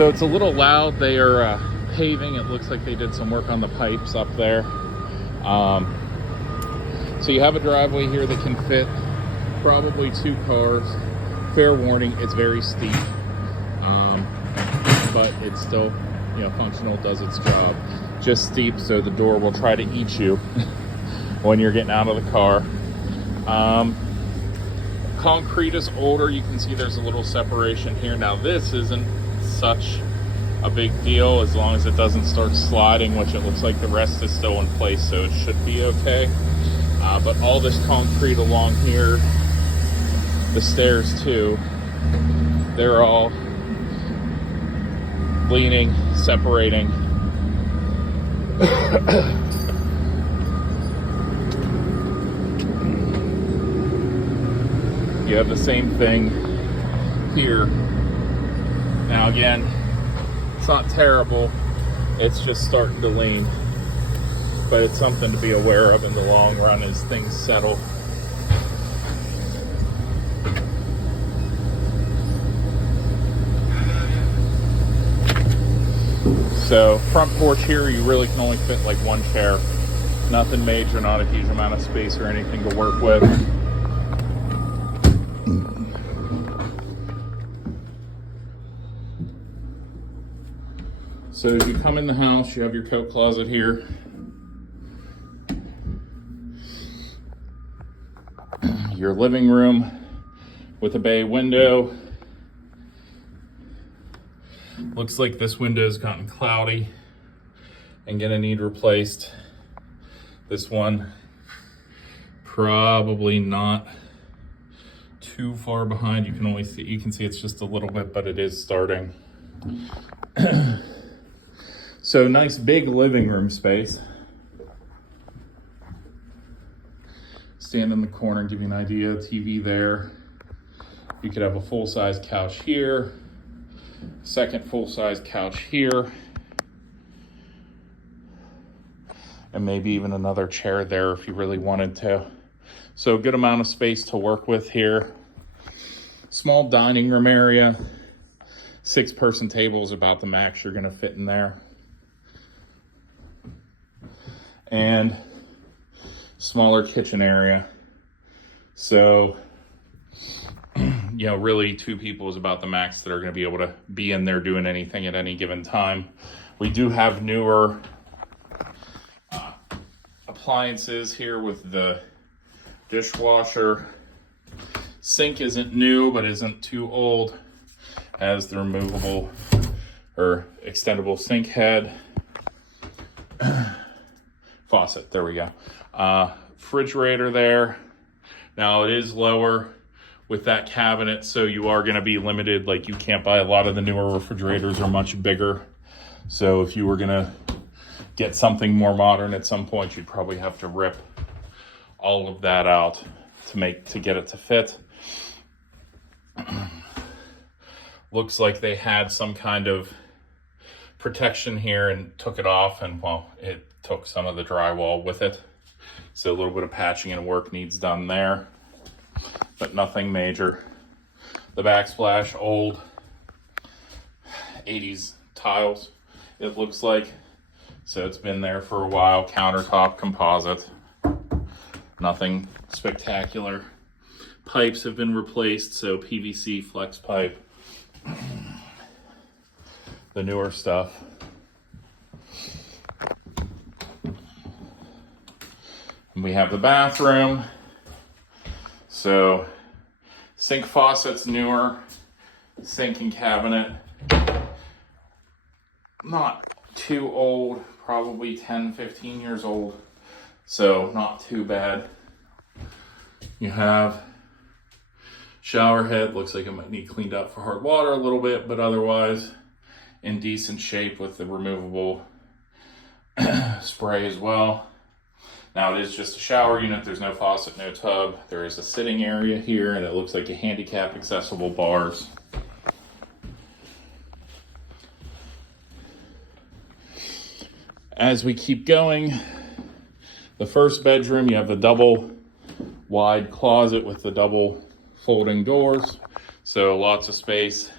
So it's a little loud. They are paving. It looks like they did some work on the pipes up there. So you have a driveway here that can fit probably 2 cars. Fair warning, it's very steep, but it's still, functional, does its job. Just steep, so the door will try to eat you when you're getting out of the car. Concrete is older. You can see there's a little separation here. Now this isn't such a big deal as long as it doesn't start sliding, which it looks like the rest is still in place, so it should be okay. But all this concrete along here, the stairs too, they're all leaning, separating. You have the same thing here. Now again, it's not terrible, it's just starting to lean, but it's something to be aware of in the long run as things settle. So front porch here, you really can only fit like 1 chair. Nothing major, not a huge amount of space or anything to work with. So as you come in the house, you have your coat closet here. Your living room with a bay window. Looks like this window's gotten cloudy and gonna need replaced. This one, probably not too far behind. You can see it's just a little bit, but it is starting. So nice big living room space. Stand in the corner and give you an idea. TV there. You could have a full-size couch here. Second full-size couch here. And maybe even another chair there if you really wanted to. So a good amount of space to work with here. Small dining room area. 6-person table is about the max you're gonna fit in there. And smaller kitchen area. So, really 2 people is about the max that are gonna be able to be in there doing anything at any given time. We do have newer appliances here with the dishwasher. Sink isn't new, but isn't too old. Has the removable or extendable sink head. Faucet, there we go. Refrigerator there. Now it is lower with that cabinet, so you are gonna be limited. Like you can't buy a lot of the newer refrigerators are much bigger. So if you were gonna get something more modern at some point, you'd probably have to rip all of that out to get it to fit. Looks like they had some kind of protection here and took it off, and it took some of the drywall with it. So a little bit of patching and work needs done there, but nothing major. The backsplash, old 80s tiles, it looks like. So it's been there for a while. Countertop composite, nothing spectacular. Pipes have been replaced, so PVC flex pipe. The newer stuff. And we have the bathroom. So sink faucets newer, sink and cabinet not too old, probably 10, 15 years old. So not too bad. You have shower head, looks like it might need cleaned up for hard water a little bit, but otherwise in decent shape with the removable spray as well. Now it is just a shower unit. There's no faucet, no tub. There is a sitting area here, and it looks like a handicap accessible bars. As we keep going, the first bedroom, you have the double wide closet with the double folding doors. So lots of space,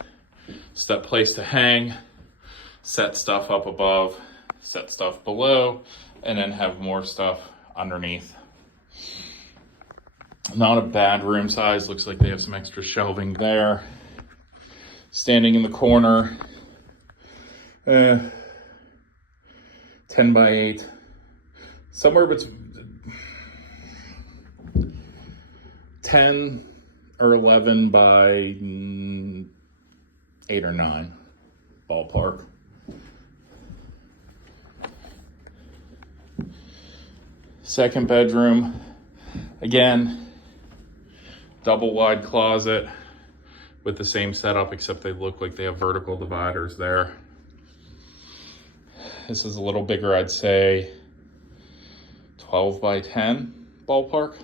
step place to hang. set stuff up above, set stuff below, and then have more stuff underneath. Not a bad room size. Looks like they have some extra shelving there. Standing in the corner, 10 by 8, somewhere between 10 or 11 by 8 or 9, ballpark. Second bedroom, again, double wide closet with the same setup, except they look like they have vertical dividers there. This is a little bigger, I'd say 12 by 10 ballpark.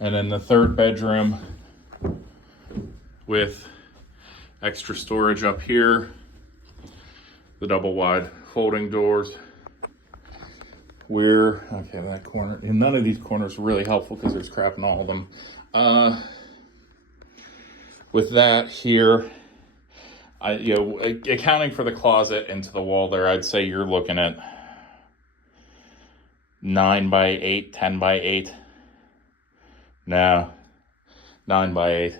And then the third bedroom with extra storage up here, the double wide folding doors. Okay, that corner, and none of these corners are really helpful because there's crap in all of them. With that here, accounting for the closet into the wall there, I'd say you're looking at 9 by 8, 10 by 8. No, 9 by 8.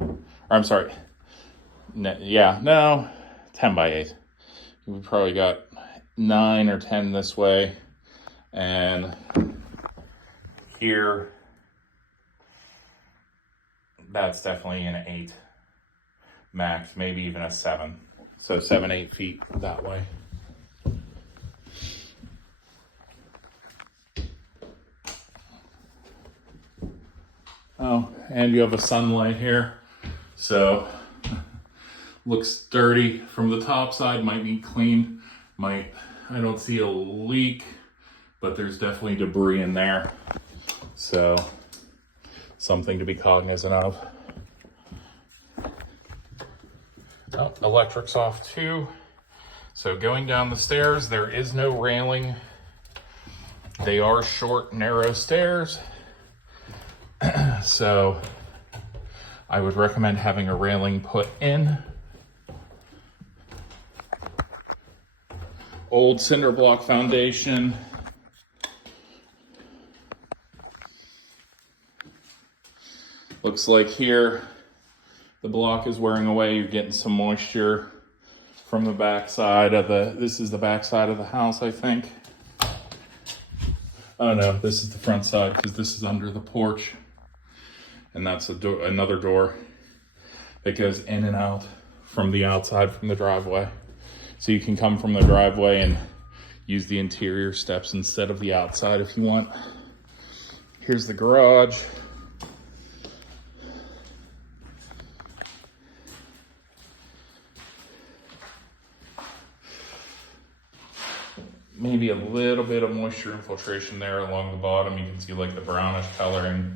Or I'm sorry. No, 10 by 8. We probably got 9 or 10 this way. And here, that's definitely an 8 max, maybe even a 7. So 7, 8 feet that way. Oh, and you have a sunlight here. So looks dirty from the top side, might need cleaned. I don't see a leak, but there's definitely debris in there. So something to be cognizant of. Oh, electric's off too. So going down the stairs, there is no railing. They are short, narrow stairs. So I would recommend having a railing put in. Old cinder block foundation. Looks like here the block is wearing away. You're getting some moisture from the back side of this is the back side of the house, I think. Oh no, this is the front side because this is under the porch. And that's another door that goes in and out from the outside from the driveway. So you can come from the driveway and use the interior steps instead of the outside if you want. Here's the garage. Maybe a little bit of moisture infiltration there along the bottom. You can see like the brownish coloring.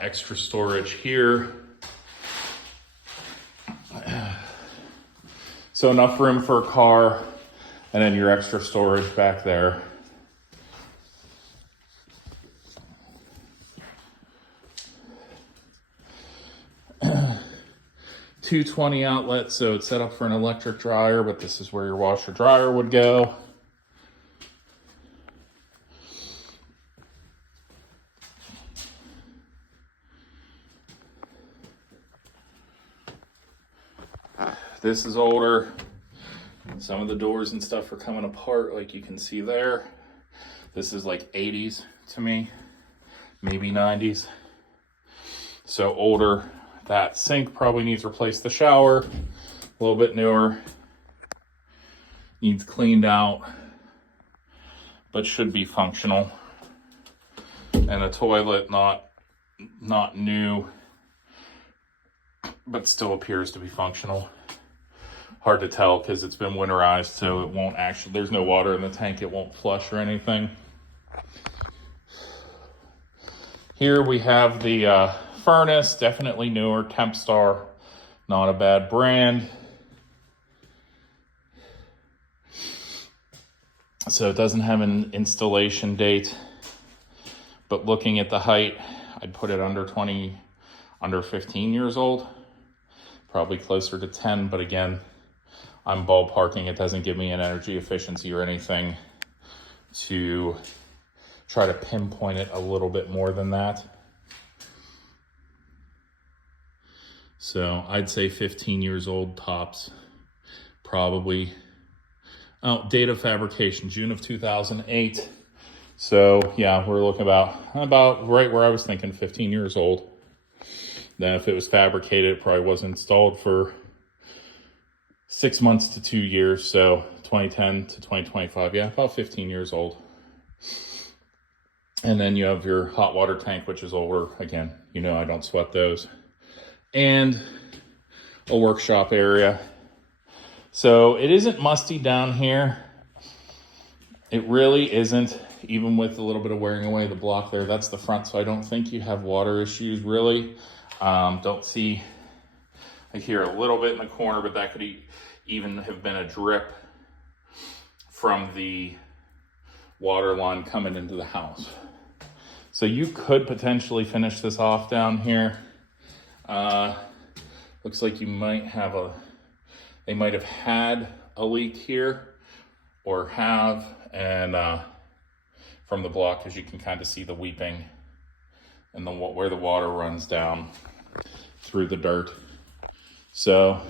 Extra storage here. So enough room for a car, and then your extra storage back there. $220 outlet, so it's set up for an electric dryer, but this is where your washer dryer would go. This is older. Some of the doors and stuff are coming apart, like you can see there. This is like 80s to me, maybe 90s. So older. That sink probably needs replaced. The shower, a little bit newer. Needs cleaned out, but should be functional. And the toilet, not new, but still appears to be functional. Hard to tell because it's been winterized, so it won't actually, there's no water in the tank, it won't flush or anything. Here we have the furnace, definitely newer, Tempstar, not a bad brand. So it doesn't have an installation date, but looking at the height, I'd put it under 20. under 15 years old, probably closer to 10, but again, I'm ballparking. It doesn't give me an energy efficiency or anything to try to pinpoint it a little bit more than that. So I'd say 15 years old tops, probably. Oh, date of fabrication, June of 2008. So yeah, we're looking about right where I was thinking, 15 years old. Then if it was fabricated, it probably wasn't installed for 6 months to 2 years. So 2010 to 2025, yeah, about 15 years old. And then you have your hot water tank, which is older. Again, you know I don't sweat those. And a workshop area. So it isn't musty down here. It really isn't, even with a little bit of wearing away the block there. That's the front, so I don't think you have water issues really. Don't see, I hear a little bit in the corner, but that could even have been a drip from the water line coming into the house. So you could potentially finish this off down here. Looks like you might have they might have had a leak here, or have, and from the block, as you can kind of see the weeping and where the water runs down through the dirt. So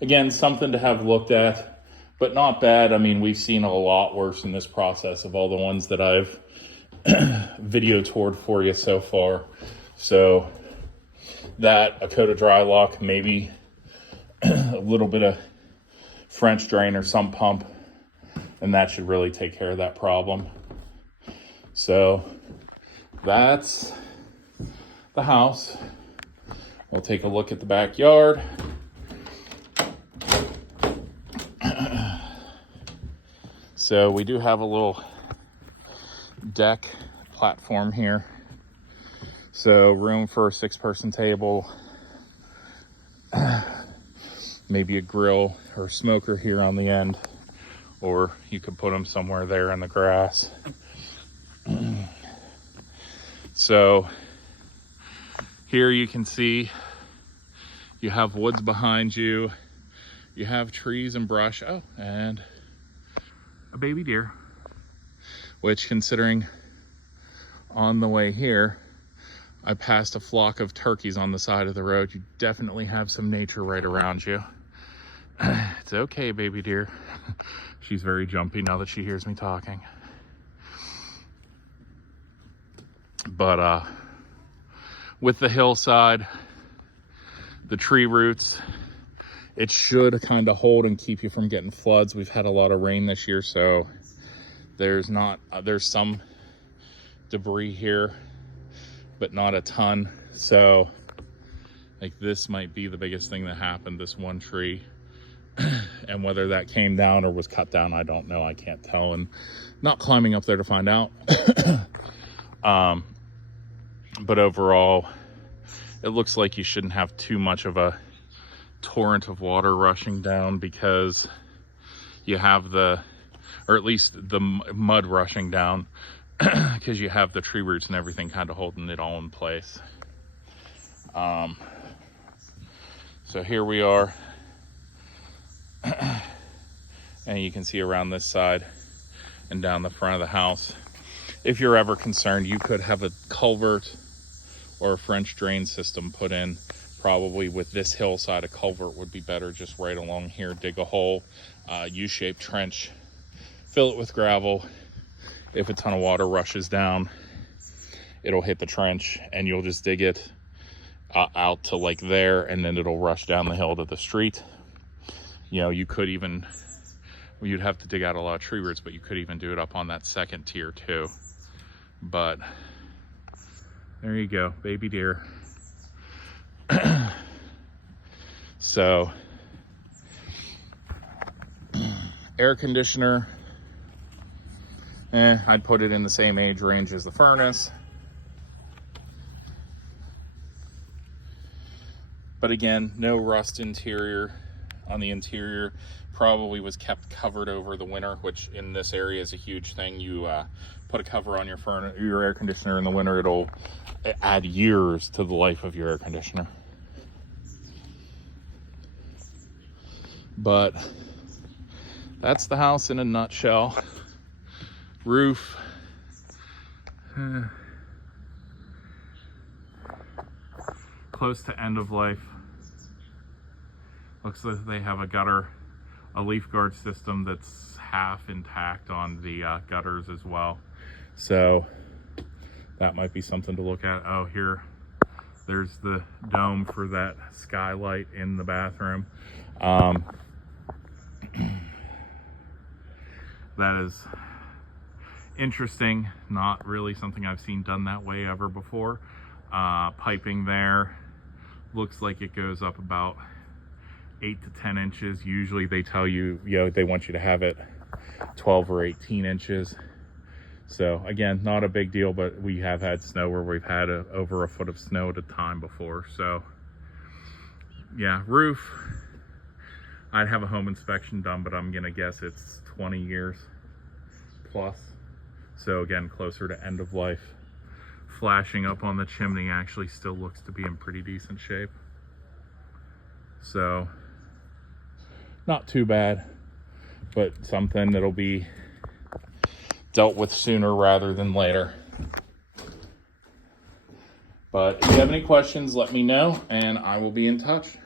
again, something to have looked at, but not bad. I mean, we've seen a lot worse in this process of all the ones that I've video toured for you so far. So that, a coat of dry lock, maybe a little bit of French drain or sump pump, and that should really take care of that problem. So that's the house. We'll take a look at the backyard. So we do have a little deck platform here. So room for a 6-person table, maybe a grill or smoker here on the end, or you could put them somewhere there in the grass. So here you can see you have woods behind you, you have trees and brush, oh, and a baby deer, which, considering on the way here I passed a flock of turkeys on the side of the road, you definitely have some nature right around you. It's okay, baby deer. She's very jumpy now that she hears me talking. But with the hillside, the tree roots, it should kind of hold and keep you from getting floods. We've had a lot of rain this year, so there's some debris here, but not a ton. So like this might be the biggest thing that happened, this one tree. And whether that came down or was cut down, I don't know. I can't tell, and not climbing up there to find out. But overall, it looks like you shouldn't have too much of a torrent of water rushing down, because you have or at least the mud rushing down, because you have the tree roots and everything kind of holding it all in place. So here we are. And you can see around this side and down the front of the house. If you're ever concerned, you could have a culvert or a French drain system put in. Probably with this hillside, a culvert would be better, just right along here. Dig a hole, U-shaped trench, fill it with gravel. If a ton of water rushes down, it'll hit the trench, and you'll just dig it out to like there, and then it'll rush down the hill to the street. You know, you could even, you'd have to dig out a lot of tree roots, but you could even do it up on that second tier too. But there you go, baby deer. So air conditioner, I'd put it in the same age range as the furnace. But again, no rust interior. on the interior. Probably was kept covered over the winter, which in this area is a huge thing. You put a cover on your air conditioner in the winter, it'll add years to the life of your air conditioner. But that's the house in a nutshell. Roof. Close to end of life. Looks like they have a leaf guard system that's half intact on the gutters as well. So that might be something to look at. Oh, there's the dome for that skylight in the bathroom. That is interesting. Not really something I've seen done that way ever before. Piping there looks like it goes up about 8 to 10 inches. Usually they tell you, they want you to have it 12 or 18 inches. So again, not a big deal, but we have had snow where we've had over a foot of snow at a time before. So yeah, roof, I'd have a home inspection done, but I'm gonna guess it's 20 years plus. So again, closer to end of life. Flashing up on the chimney actually still looks to be in pretty decent shape. So not too bad, but something that'll be dealt with sooner rather than later. But if you have any questions, let me know and I will be in touch.